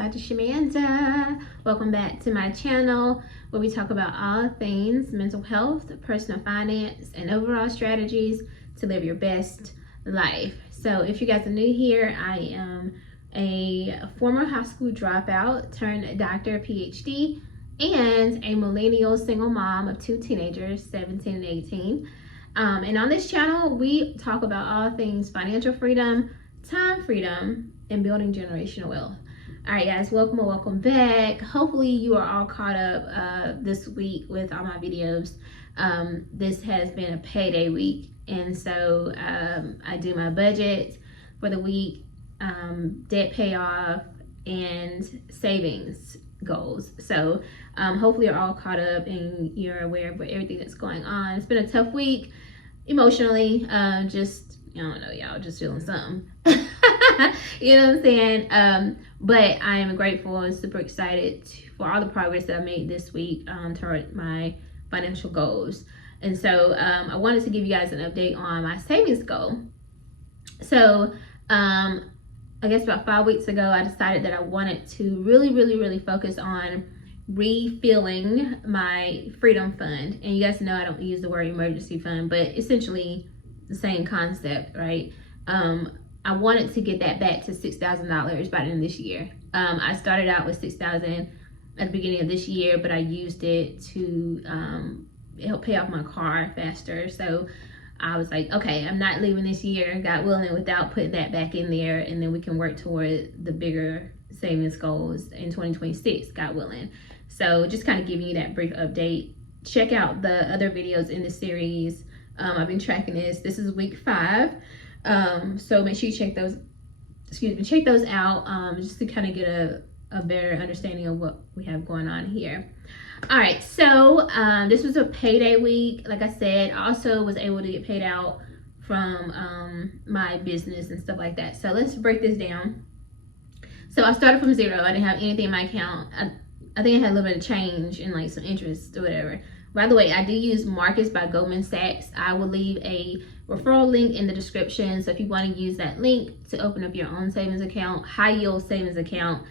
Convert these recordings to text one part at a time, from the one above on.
Dr. Shamanda. Welcome back to my channel where we talk about all things mental health, personal finance, and overall strategies to live your best life. So if you guys are new here, I am a former high school dropout turned doctor, PhD, and a millennial single mom of two teenagers, 17 and 18. And on this channel, we talk about all things financial freedom, time freedom, and building generational wealth. All right, guys, welcome back. Hopefully you are all caught up this week with all my videos. This has been a payday week, and so I do my budget for the week, debt payoff, and savings goals. So hopefully you're all caught up and you're aware of everything that's going on. It's been a tough week emotionally. Just, I don't know, y'all, just feeling something. You know what I'm saying? But I am grateful and super excited for all the progress that I made this week toward my financial goals. And so I wanted to give you guys an update on my savings goal. So I guess about 5 weeks ago, I decided that I wanted to really focus on refilling my freedom fund. And you guys know I don't use the word emergency fund, but essentially the same concept, right? I wanted to get that back to $6,000 by the end of this year. I started out with $6,000 at the beginning of this year, but I used it to help pay off my car faster. So I was like, okay, I'm not leaving this year, God willing, without putting that back in there, and then we can work toward the bigger savings goals in 2026, God willing. So just kind of giving you that brief update. Check out the other videos in the series. I've been tracking this. This is week 5. So make sure you check those out, just to kind of get a better understanding of what we have going on here. All right, so this was a payday week. Like I said, I also was able to get paid out from my business and stuff like that. So let's break this down. So I started from zero. I didn't have anything in my account. I think I had a little bit of change and like some interest or whatever. By the way, I do use Marcus by Goldman Sachs. I will leave a referral link in the description. So if you want to use that link to open up your own savings account, high yield savings account,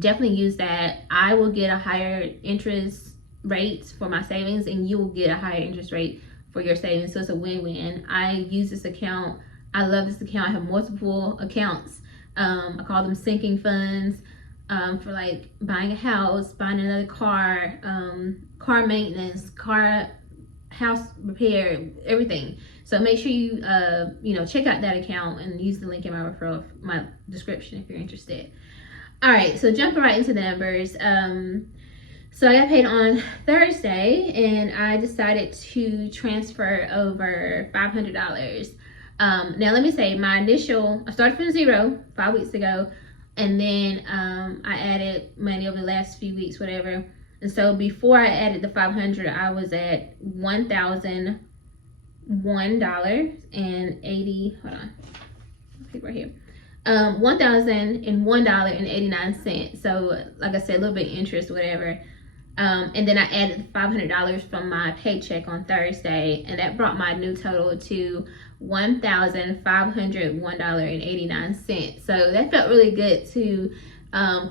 definitely use that. I will get a higher interest rate for my savings, and you will get a higher interest rate for your savings. So it's a win-win. I use this account. I love this account. I have multiple accounts. I call them sinking funds. For like buying a house, buying another car, car maintenance, house repair, everything. So make sure you check out that account and use the link in my description if you're interested. All right, so jumping right into the numbers. So I got paid on Thursday, and I decided to transfer over $500. Now let me say, I started from zero 5 weeks ago. And then I added money over the last few weeks, whatever. And so before I added the $500, I was at $1,001.80. Hold on, click right here. $1,001.89. So like I said, a little bit of interest, whatever. And then I added $500 from my paycheck on Thursday, and that brought my new total to $1,501.89. So that felt really good to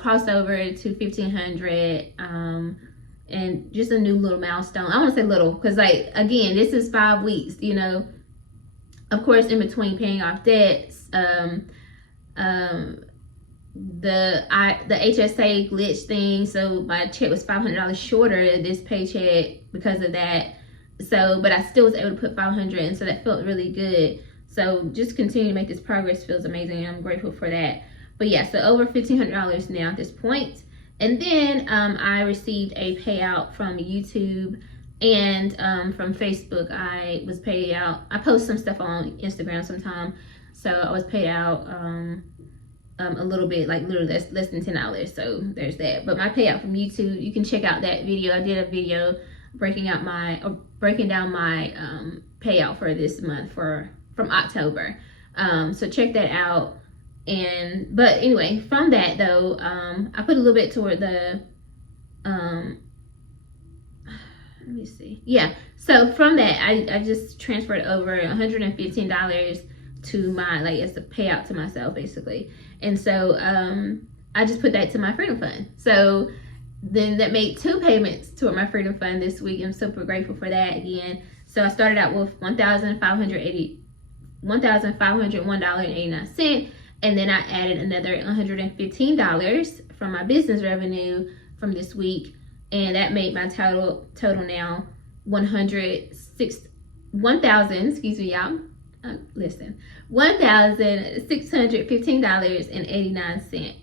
cross over to $1,500, and just a new little milestone. I want to say little because, like, again, this is 5 weeks. Of course, in between paying off debts, the HSA glitch thing, so my check was $500 shorter this paycheck because of that. So, but I still was able to put $500, and so that felt really good. So just continue to make this progress feels amazing, and I'm grateful for that. But yeah, so over $1,500 now at this point. And then I received a payout from YouTube and from Facebook. I was paid out. I post some stuff on Instagram sometime, so I was paid out a little bit, like literally less than $10. So there's that. But my payout from YouTube, you can check out that video. I did a video breaking down my payout for this month from October. So check that out. But anyway, from that though, I put a little bit toward the let me see. Yeah. So from that, I just transferred over $115 to my, like, it's a payout to myself basically. And so I just put that to my freedom fund. So then that made 2 payments toward my freedom fund this week. I'm super grateful for that again. So I started out with $1,501.89, and then I added another $115 from my business revenue from this week, and that made my total now $1,615.89.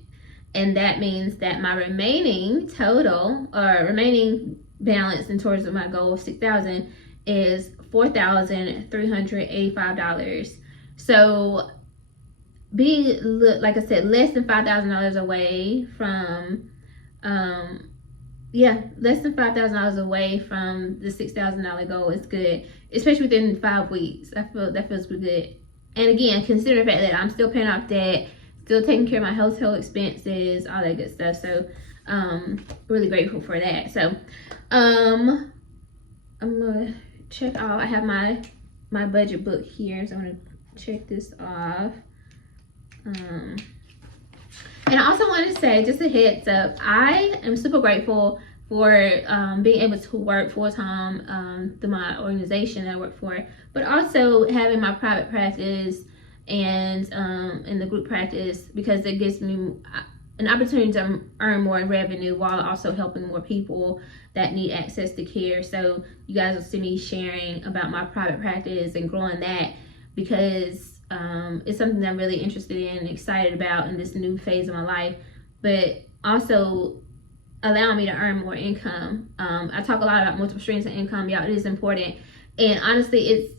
And that means that my remaining balance in towards my goal of $6,000 is $4,385. So being, like I said, less than $5,000 away from less than $5,000 away from the $6,000 goal is good, especially within 5 weeks. I feel that feels good. And again, consider the fact that I'm still paying off debt, still taking care of my household expenses, all that good stuff. So really grateful for that. So I'm gonna check off. I have my budget book here, so I'm gonna check this off. And I also want to say, just a heads up, I am super grateful for being able to work full-time through my organization I work for, but also having my private practice and in the group practice, because it gives me an opportunity to earn more revenue while also helping more people that need access to care. So you guys will see me sharing about my private practice and growing that, because it's something that I'm really interested in and excited about in this new phase of my life, but also allowing me to earn more income. I talk a lot about multiple streams of income, y'all. It is important. And honestly,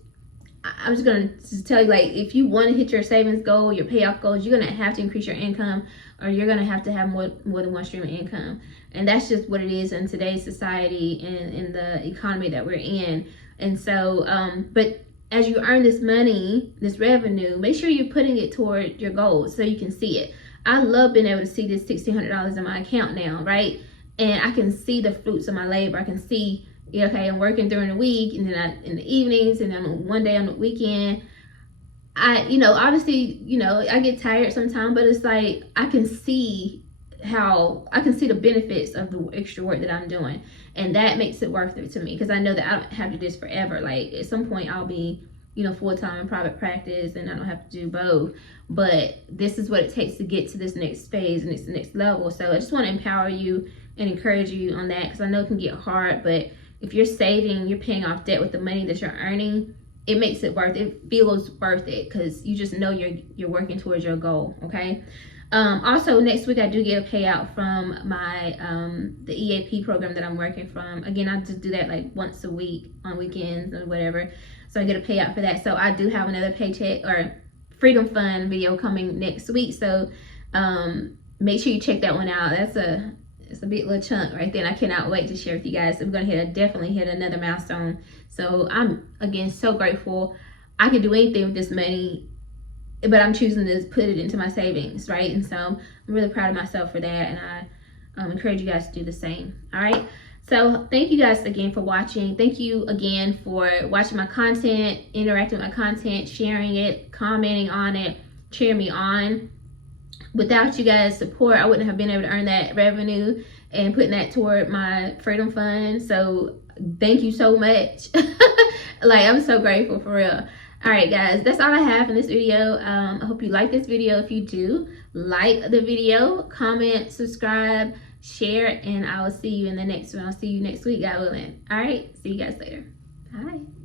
I'm just gonna tell you, like, if you want to hit your savings goal, your payoff goals, you're gonna have to increase your income, or you're gonna have to have more than one stream of income. And that's just what it is in today's society and in the economy that we're in. And so but as you earn this money, this revenue, make sure you're putting it toward your goals so you can see it. I love being able to see this $1,600 in my account now, right? And I can see the fruits of my labor. I can see, okay, I'm working during the week, and then in the evenings, and then one day on the weekend. Obviously, I get tired sometimes, but it's like I can see the benefits of the extra work that I'm doing, and that makes it worth it to me, because I know that I don't have to do this forever. Like, at some point I'll be full-time in private practice, and I don't have to do both, but this is what it takes to get to this next phase and this next level. So I just want to empower you and encourage you on that, because I know it can get hard, but if you're saving, you're paying off debt with the money that you're earning, it makes it worth it. It feels worth it, because you just know you're working towards your goal. Okay. Also, next week I do get a payout from my the EAP program that I'm working from. Again, I just do that like once a week on weekends or whatever, so I get a payout for that. So I do have another paycheck or freedom fund video coming next week, so make sure you check that one out. It's a big little chunk right there, and I cannot wait to share with you guys. I'm gonna definitely hit another milestone. So I'm, again, so grateful. I could do anything with this money, but I'm choosing to put it into my savings, right? And so I'm really proud of myself for that, and I encourage you guys to do the same. All right. So thank you guys again for watching. Thank you again for watching my content, interacting with my content, sharing it, commenting on it, cheering me on. Without you guys' support, I wouldn't have been able to earn that revenue and putting that toward my freedom fund. So thank you so much. Like, I'm so grateful, for real. All right, guys, that's all I have in this video. I hope you like this video. If you do, like the video, comment, subscribe, share, and I will see you in the next one. I'll see you next week, God willing. All right, see you guys later. Bye.